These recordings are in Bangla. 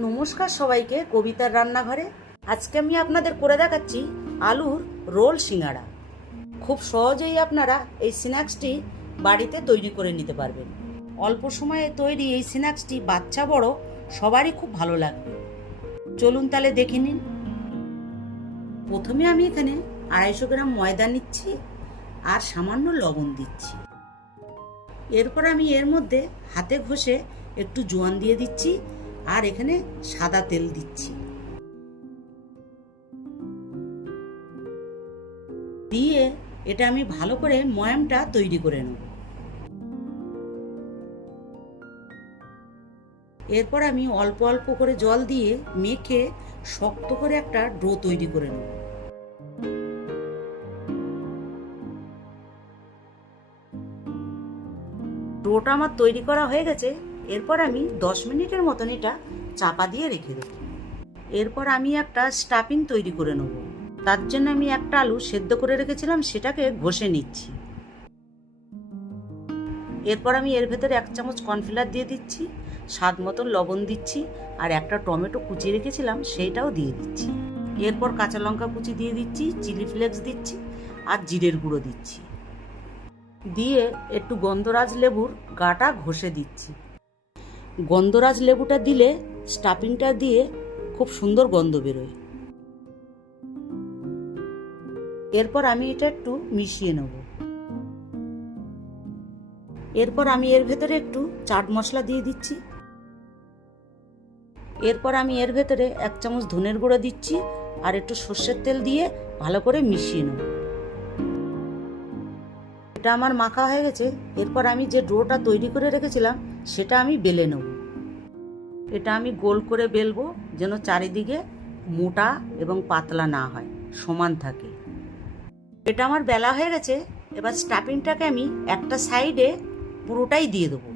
নমস্কার সবাইকে কবিতার রান্নাঘরে। আজকে আমি আপনাদের করে দেখাচ্ছি আলুর রোল সিঙ্গাড়া। খুব সহজেই আপনারা এই স্ন্যাক্সটি বাড়িতে তৈরি করে নিতে পারবেন। অল্প সময়ে তৈরি এই স্ন্যাক্সটি বাচ্চা, বড়, সবারই খুব ভালো লাগবে। চলুন তাহলে দেখে নিন। প্রথমে আমি এখানে আড়াইশো গ্রাম ময়দা নিচ্ছি আর সামান্য লবণ দিচ্ছি। এরপর আমি এর মধ্যে হাতে ঘষে একটু জোয়ান দিয়ে দিচ্ছি। আর এখানে সাদা তেল দিচ্ছি। দিয়ে এটা আমি ভালো করে ময়ামটা তৈরি করে নেব। এরপর আমি অল্প অল্প করে জল দিয়ে মেখে শক্ত করে একটা ডো তৈরি করে নেব। ডোটা আমার তৈরি করা হয়ে গেছে। এরপর আমি দশ মিনিটের মতন এটা চাপা দিয়ে রেখে দেবো। এরপর আমি একটা স্টাফিং তৈরি করে নেব। তার জন্য আমি একটা আলু সেদ্ধ করে রেখেছিলাম, সেটাকে ঘষে নিচ্ছি। এরপর আমি এর ভেতরে এক চামচ কর্নফ্লাওয়ার দিয়ে দিচ্ছি, স্বাদ মতন লবণ দিচ্ছি, আর একটা টমেটো কুচি রেখেছিলাম, সেইটাও দিয়ে দিচ্ছি। এরপর কাঁচা লঙ্কা কুচি দিয়ে দিচ্ছি, চিলি ফ্লেক্স দিচ্ছি, আর জিরের গুঁড়ো দিচ্ছি। দিয়ে একটু গন্ধরাজ লেবুর গাটা ঘষে দিচ্ছি। গন্ধরাজ লেবুটা দিলে স্টাফিংটা দিয়ে খুব সুন্দর গন্ধ বেরোয়। এরপর আমি এটা একটু মিশিয়ে নেব। এরপর আমি এর ভেতরে একটু চাট মশলা দিয়ে দিচ্ছি। এরপর আমি এর ভেতরে এক চামচ ধনের গুঁড়ো দিচ্ছি আর একটু সর্ষের তেল দিয়ে ভালো করে মিশিয়ে নেব। এটা আমার মাখা হয়ে গেছে, এরপর আমি যে ডোটা তৈরি করে রেখেছিলাম, সেটা আমি বেলে নেব। এটা আমি গোল করে বেলবো, যেন চারিদিকে মোটা এবং পাতলা না হয়, সমান থাকে। এটা আমার বেলা হয়ে গেছে, এবার স্টাফিংটাকে আমি একটা সাইডে পুরোটাই দিয়ে দেবো।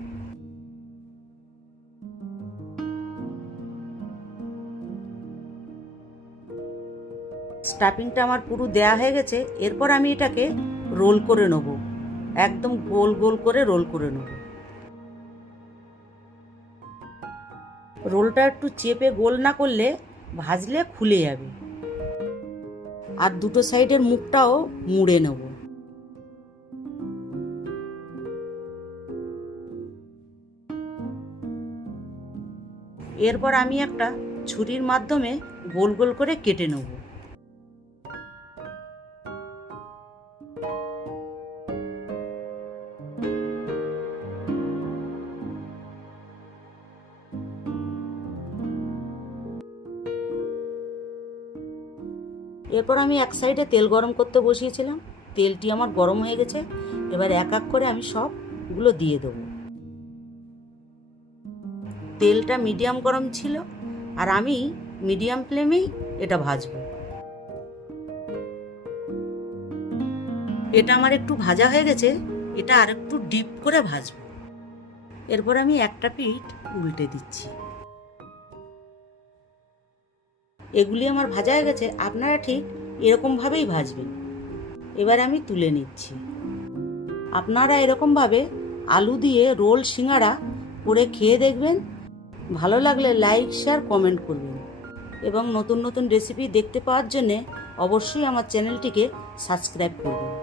স্টাফিংটা আমার পুরো দেয়া হয়ে গেছে, এরপর আমি এটাকে রোল করে নেব। একদম গোল গোল করে রোল করে নেব। রোলটা একটু চেপে গোল না করলে ভাজলে খুলে যাবে। আর দুটো সাইডের মুখটাও মুড়ে নেব। এরপর আমি একটা ছুরির মাধ্যমে গোল গোল করে কেটে নেব। এরপর আমি এক সাইডে তেল গরম করতে বসিয়েছিলাম। তেলটি আমার গরম হয়ে গেছে। এবার এক এক করে আমি সবগুলো দিয়ে দেবো। তেলটা মিডিয়াম গরম ছিল আর আমি মিডিয়াম ফ্লেমেই এটা ভাজবো। এটা আমার একটু ভাজা হয়ে গেছে, এটা আর একটু ডিপ করে ভাজবো। এরপর আমি একটা পিঠ উল্টে দিচ্ছি। এগুলি আমার ভাজা হয়ে গেছে, আপনারা ঠিক এরকমভাবেই ভাজবেন। এবার আমি তুলে নিচ্ছি। আপনারা এরকমভাবে আলু দিয়ে রোল সিঙ্গারা করে খেয়ে দেখবেন। ভালো লাগলে লাইক, শেয়ার, কমেন্ট করবেন। এবং নতুন নতুন রেসিপি দেখতে পাওয়ার জন্যে অবশ্যই আমার চ্যানেলটিকে সাবস্ক্রাইব করবেন।